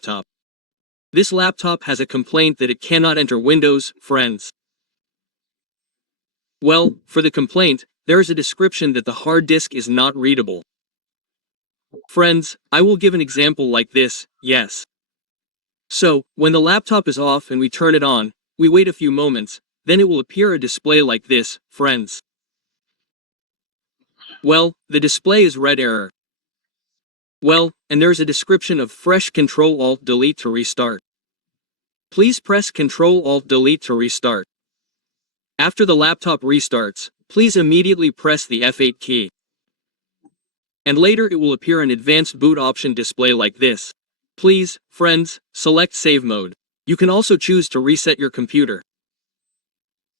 laptop. This laptop has a complaint that it cannot enter Windows, friends. Well, for the complaint, there is a description that the hard disk is not readable. Friends, I will give an example like this, yes. So, when the laptop is off and we turn it on, we wait a few moments, then it will appear a display like this, friends. Well, the display is red error. Well, and there's a description of fresh Ctrl+Alt+Delete to restart. Please press Ctrl+Alt+Delete to restart. After the laptop restarts, please immediately press the F8 key. And later it will appear an advanced boot option display like this. Please, friends, select Save Mode. You can also choose to reset your computer.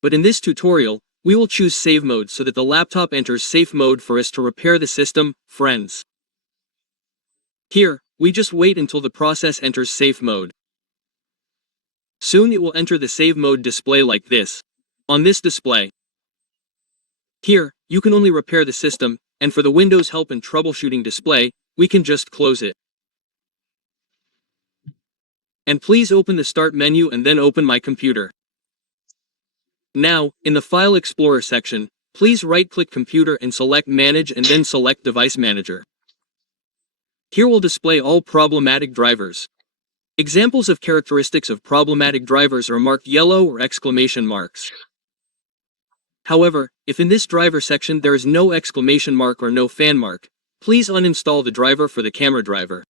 But in this tutorial, we will choose Save Mode so that the laptop enters safe mode for us to repair the system, friends. Here, we just wait until the process enters safe mode. Soon it will enter the save mode display like this. On this display. Here, you can only repair the system, and for the Windows Help and Troubleshooting display, we can just close it. And please open the Start menu and then open My Computer. Now, in the File Explorer section, please right-click Computer and select Manage and then select Device Manager. Here will display all problematic drivers. Examples of characteristics of problematic drivers are marked yellow or exclamation marks. However, if in this driver section there is no exclamation mark or no fan mark, please uninstall the driver for the camera driver,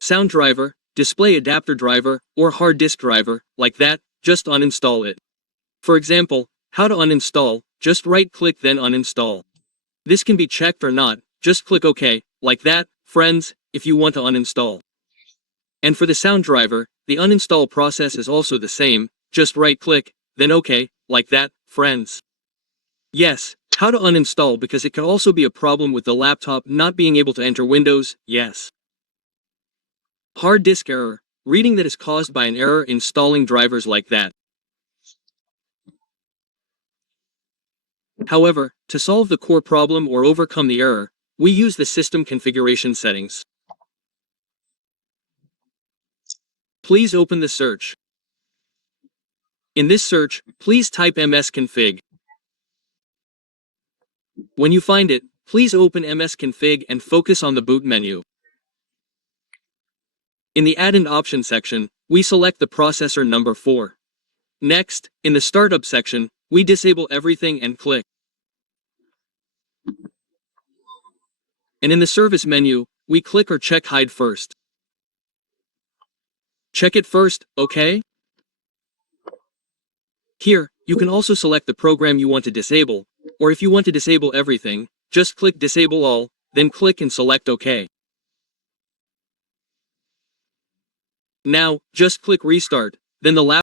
sound driver, display adapter driver, or hard disk driver, like that, just uninstall it. For example, how to uninstall, just right-click then uninstall. This can be checked or not, just click OK, like that, friends, if you want to uninstall. And for the sound driver, the uninstall process is also the same, just right-click, then OK, like that, friends. Yes, how to uninstall because it could also be a problem with the laptop not being able to enter Windows, yes. Hard disk error, reading that is caused by an error installing drivers like that. However, to solve the core problem or overcome the error, we use the system configuration settings. Please open the search. In this search, please type msconfig. When you find it, please open msconfig and focus on the boot menu. In the Add-in Option section, we select the processor number 4. Next, in the Startup section, we disable everything and click. And in the Service menu, we click or check Hide first. Check it first, OK? Here, you can also select the program you want to disable, or if you want to disable everything, just click Disable All, then click and select OK. Now, just click Restart, then the laptop